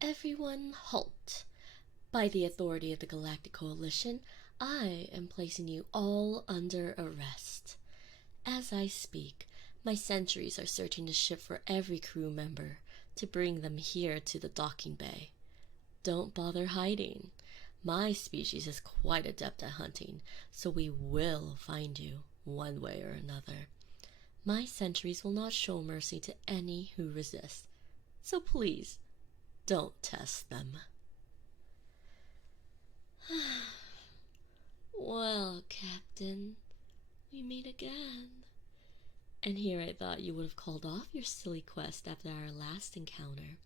Everyone, halt. By the authority of the Galactic Coalition, I am placing you all under arrest. As I speak, my sentries are searching the ship for every crew member to bring them here to the docking bay. Don't bother hiding. My species is quite adept at hunting, so we will find you, one way or another. My sentries will not show mercy to any who resist, so please, don't test them. Well, Captain, we meet again. And here I thought you would have called off your silly quest after our last encounter.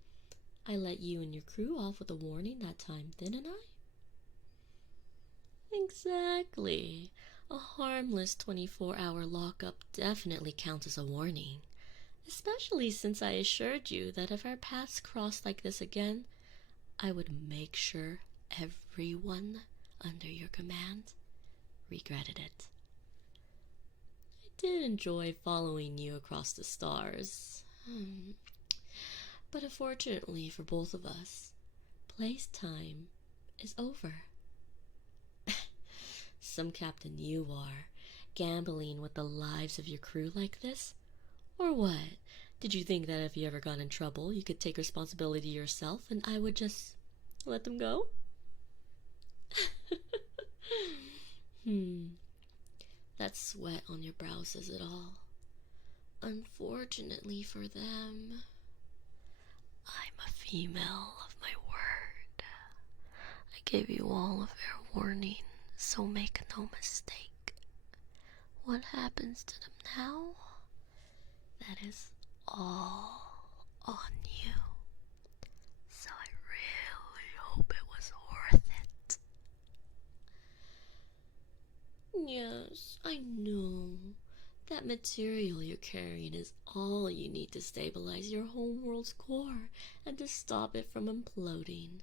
I let you and your crew off with a warning that time, didn't I? Exactly. A harmless 24-hour lockup definitely counts as a warning. Especially since I assured you that if our paths crossed like this again, I would make sure everyone under your command regretted it. I did enjoy following you across the stars. But unfortunately for both of us, playtime is over. Some captain you are, gambling with the lives of your crew like this? Or what? Did you think that if you ever got in trouble, you could take responsibility yourself and I would just let them go? That sweat on your brow says it all. Unfortunately for them, I'm a female of my word. I gave you all a fair warning, so make no mistake. What happens to them now? That is all on you. So I really hope it was worth it. Yes, I know. That material you're carrying is all you need to stabilize your homeworld's core and to stop it from imploding.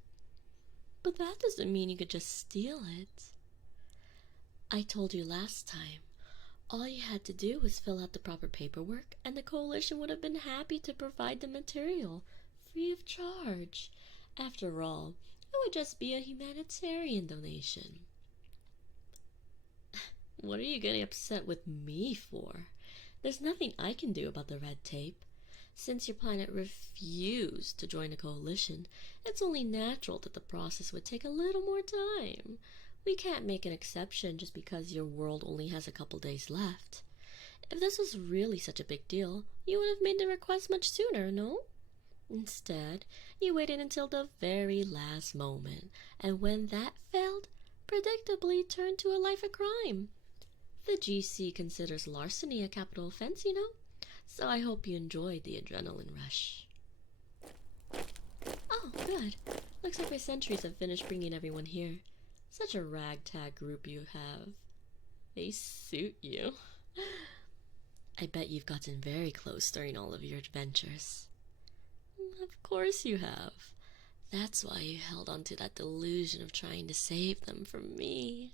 But that doesn't mean you could just steal it. I told you last time, all you had to do was fill out the proper paperwork and the Coalition would have been happy to provide the material, free of charge. After all, it would just be a humanitarian donation. What are you getting upset with me for? There's nothing I can do about the red tape. Since your planet refused to join the Coalition, it's only natural that the process would take a little more time. We can't make an exception just because your world only has a couple days left. If this was really such a big deal, you would have made the request much sooner, no? Instead, you waited until the very last moment, and when that failed, predictably turned to a life of crime. The GC considers larceny a capital offense, you know? So I hope you enjoyed the adrenaline rush. Oh, good. Looks like my sentries have finished bringing everyone here. Such a ragtag group you have. They suit you. I bet you've gotten very close during all of your adventures. Of course you have. That's why you held on to that delusion of trying to save them from me.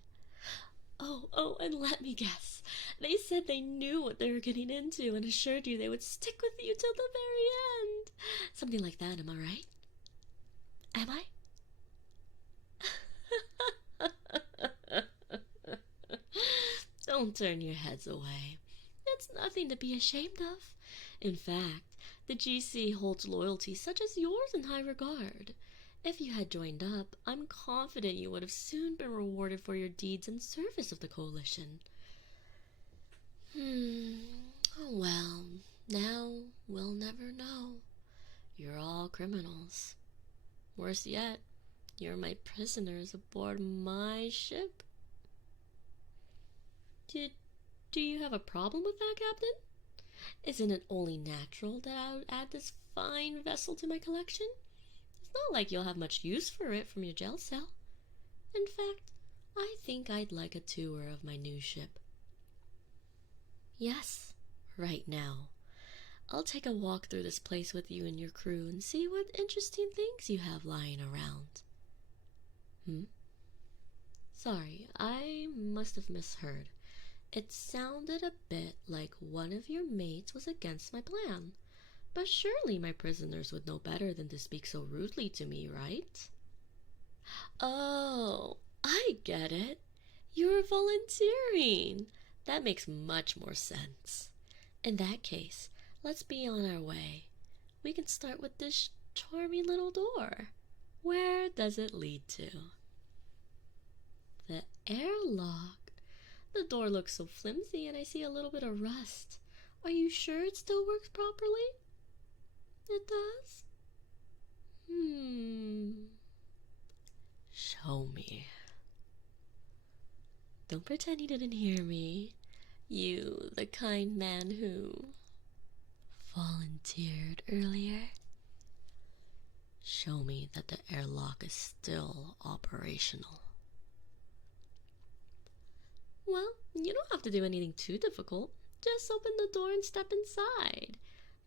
Oh, and let me guess. They said they knew what they were getting into and assured you they would stick with you till the very end. Something like that, am I right? Am I? Don't turn your heads away. It's nothing to be ashamed of. In fact, the GC holds loyalty such as yours in high regard. If you had joined up, I'm confident you would have soon been rewarded for your deeds in service of the Coalition. Oh well, now we'll never know. You're all criminals. Worse yet, you're my prisoners aboard my ship. Do you have a problem with that, Captain? Isn't it only natural that I would add this fine vessel to my collection? It's not like you'll have much use for it from your jail cell. In fact, I think I'd like a tour of my new ship. Yes, right now. I'll take a walk through this place with you and your crew and see what interesting things you have lying around. Sorry, I must have misheard. It sounded a bit like one of your mates was against my plan. But surely my prisoners would know better than to speak so rudely to me, right? Oh, I get it. You were volunteering. That makes much more sense. In that case, let's be on our way. We can start with this charming little door. Where does it lead to? The airlock. The door looks so flimsy and I see a little bit of rust. Are you sure it still works properly? It does? Show me. Don't pretend you didn't hear me. You, the kind man who volunteered earlier. Show me that the airlock is still operational. Well, you don't have to do anything too difficult. Just open the door and step inside.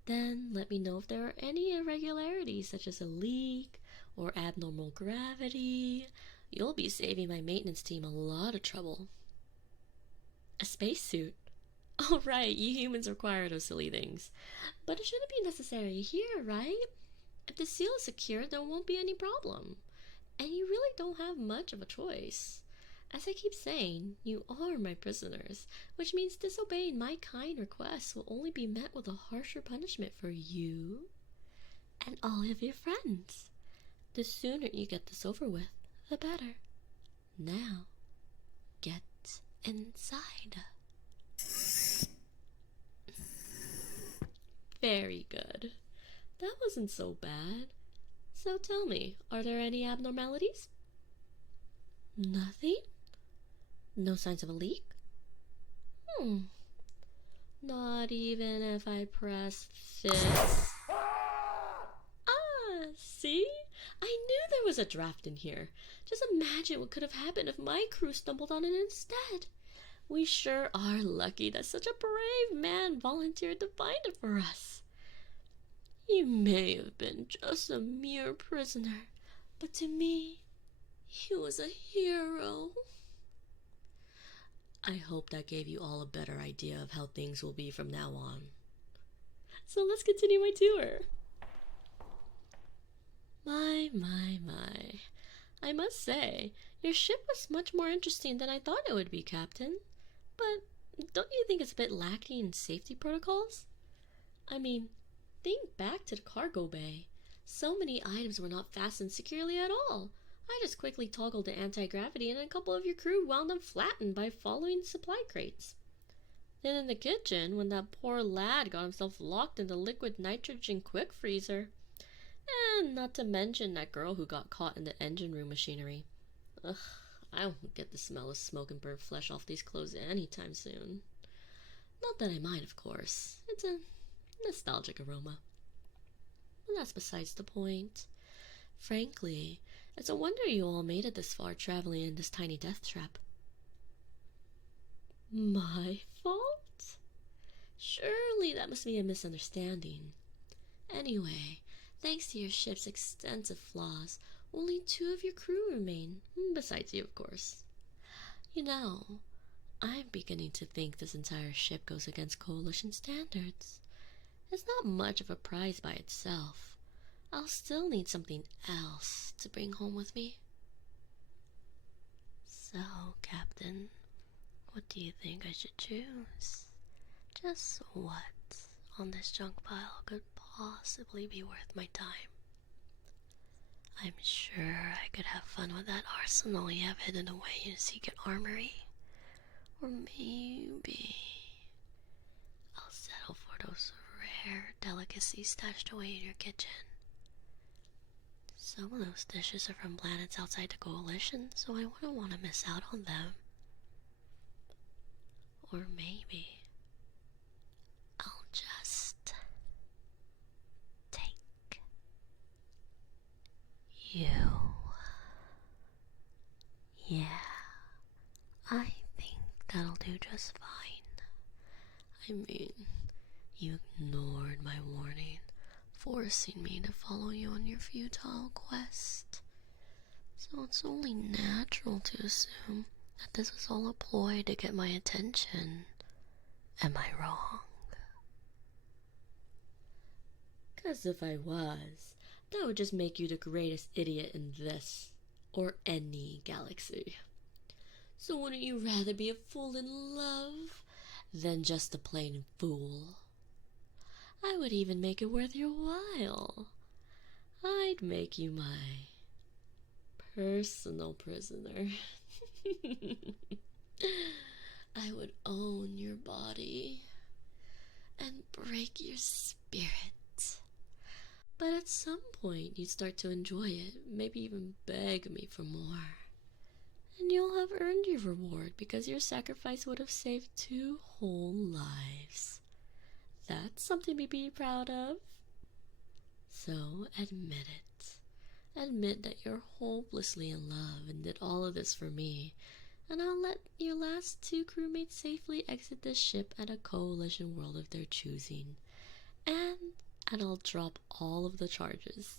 Then let me know if there are any irregularities, such as a leak or abnormal gravity. You'll be saving my maintenance team a lot of trouble. A spacesuit? Oh right, you humans require those silly things. But it shouldn't be necessary here, right? If the seal is secure, there won't be any problem. And you really don't have much of a choice. As I keep saying, you are my prisoners, which means disobeying my kind requests will only be met with a harsher punishment for you and all of your friends. The sooner you get this over with, the better. Now, get inside. Very good. That wasn't so bad. So tell me, are there any abnormalities? Nothing? No signs of a leak? Not even if I press this. See? I knew there was a draft in here. Just imagine what could have happened if my crew stumbled on it instead. We sure are lucky that such a brave man volunteered to find it for us. He may have been just a mere prisoner, but to me, he was a hero. I hope that gave you all a better idea of how things will be from now on. So let's continue my tour. My. I must say, your ship was much more interesting than I thought it would be, Captain. But don't you think it's a bit lacking in safety protocols? I mean, think back to the cargo bay. So many items were not fastened securely at all. I just quickly toggled the anti-gravity and a couple of your crew wound up flattened by following supply crates. Then in the kitchen, when that poor lad got himself locked in the liquid nitrogen quick freezer. And not to mention that girl who got caught in the engine room machinery. Ugh, I won't get the smell of smoke and burnt flesh off these clothes anytime soon. Not that I mind, of course. It's a nostalgic aroma. But that's besides the point. Frankly, it's a wonder you all made it this far traveling in this tiny death trap. My fault? Surely that must be a misunderstanding. Anyway, thanks to your ship's extensive flaws, only 2 of your crew remain, besides you, of course. You know, I'm beginning to think this entire ship goes against Coalition standards. It's not much of a prize by itself. I'll still need something else to bring home with me. So, Captain, what do you think I should choose? Just what on this junk pile could possibly be worth my time? I'm sure I could have fun with that arsenal you have hidden away in a secret armory. Or maybe I'll settle for those rare delicacies stashed away in your kitchen. Some of those dishes are from planets outside the Coalition, so I wouldn't want to miss out on them. Or maybe I'll just take you. Yeah, I think that'll do just fine. I mean, you ignored my warning, forcing me to follow you on your futile quest. So it's only natural to assume that this was all a ploy to get my attention. Am I wrong? As if I was. That would just make you the greatest idiot in this or any galaxy. So wouldn't you rather be a fool in love than just a plain fool? I would even make it worth your while. I'd make you my personal prisoner. I would own your body and break your spirit. But at some point you'd start to enjoy it, maybe even beg me for more. And you'll have earned your reward because your sacrifice would have saved 2 whole lives. That's something to be proud of. So admit it. Admit that you're hopelessly in love and did all of this for me, and I'll let your last 2 crewmates safely exit this ship at a coalition world of their choosing. And I'll drop all of the charges.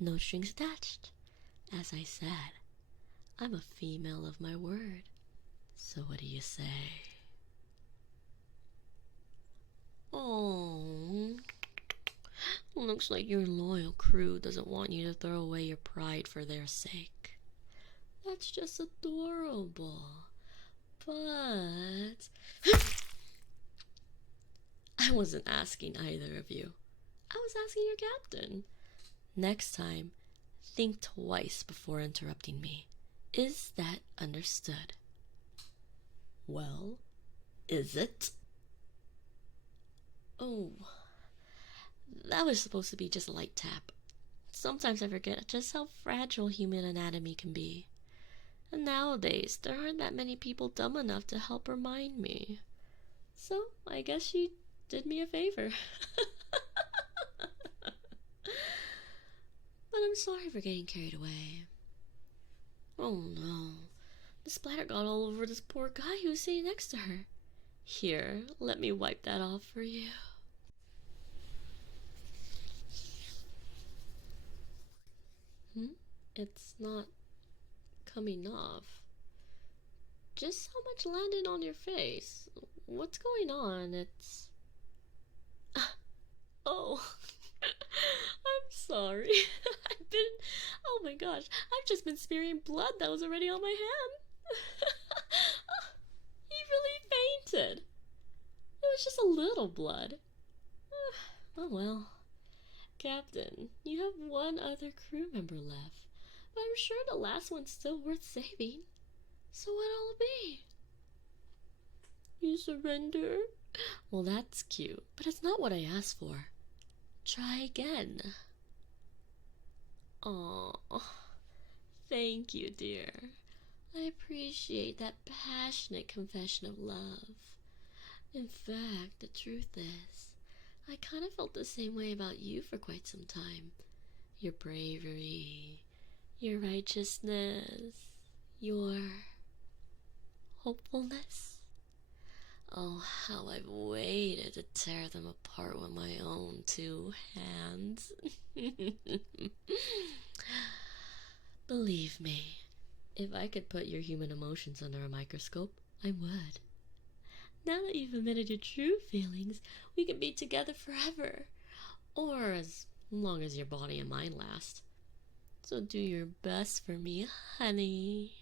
No strings attached. As I said, I'm a female of my word. So what do you say? Oh, looks like your loyal crew doesn't want you to throw away your pride for their sake. That's just adorable. But I wasn't asking either of you. I was asking your captain. Next time, think twice before interrupting me. Is that understood? Well, is it? Oh, that was supposed to be just a light tap. Sometimes I forget just how fragile human anatomy can be. And nowadays, there aren't that many people dumb enough to help remind me. So, I guess she did me a favor. But I'm sorry for getting carried away. Oh no, the splatter got all over this poor guy who was sitting next to her. Here, let me wipe that off for you. It's not coming off. Just how much landed on your face? What's going on? It's... Oh, I'm sorry. Oh my gosh, I've just been smearing blood that was already on my hand. He really fainted. It was just a little blood. Oh well. Captain, you have 1 other crew member left, but I'm sure the last one's still worth saving. So what'll it be? You surrender? Well, that's cute, but it's not what I asked for. Try again. Aw, thank you, dear. I appreciate that passionate confession of love. In fact, the truth is, I kind of felt the same way about you for quite some time. Your bravery, your righteousness, your hopefulness. Oh, how I've waited to tear them apart with my own 2 hands. Believe me, if I could put your human emotions under a microscope, I would. Now that you've admitted your true feelings, we can be together forever. Or as long as your body and mind last. So do your best for me, honey.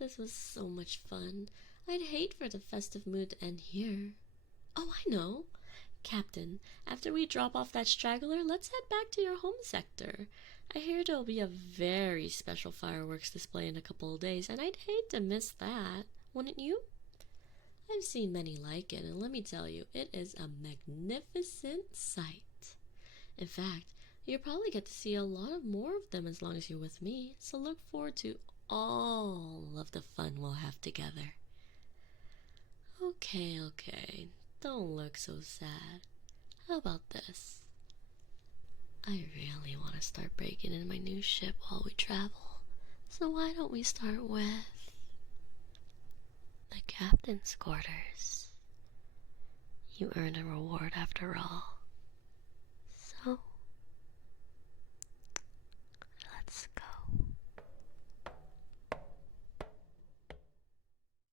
This was so much fun. I'd hate for the festive mood to end here. Oh, I know. Captain, after we drop off that straggler, let's head back to your home sector. I hear there'll be a very special fireworks display in a couple of days, and I'd hate to miss that, wouldn't you? I've seen many like it, and let me tell you, it is a magnificent sight. In fact, you'll probably get to see a lot of more of them as long as you're with me, so look forward to all of the fun we'll have together. Okay, don't look so sad. How about this? I really want to start breaking in my new ship while we travel, so why don't we start with the captain's quarters? You earned a reward after all.